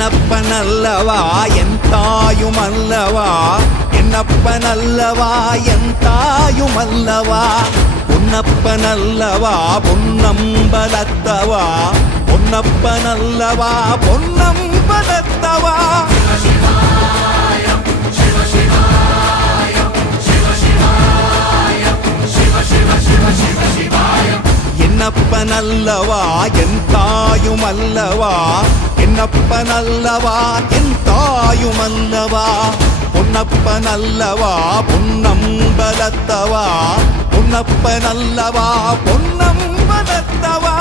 என்னப்பனல்லவா என் தாயுமல்லவா என்னப்பனல்லவா என் தாயுமல்லவா பொன்னப்பனல்லவா பொன்னம்பலத்தவா பொன்னப்பனல்லவா பொன்னம்பலத்தவா என்னப்பனல்லவா என் தாயுமல்லவா என்னப்பனல்லவா என் தாயுமல்லவா பொன்னப்பனல்லவா பொன்னம்பலத்தவா பொன்னப்பனல்லவா பொன்னம்பலத்தவா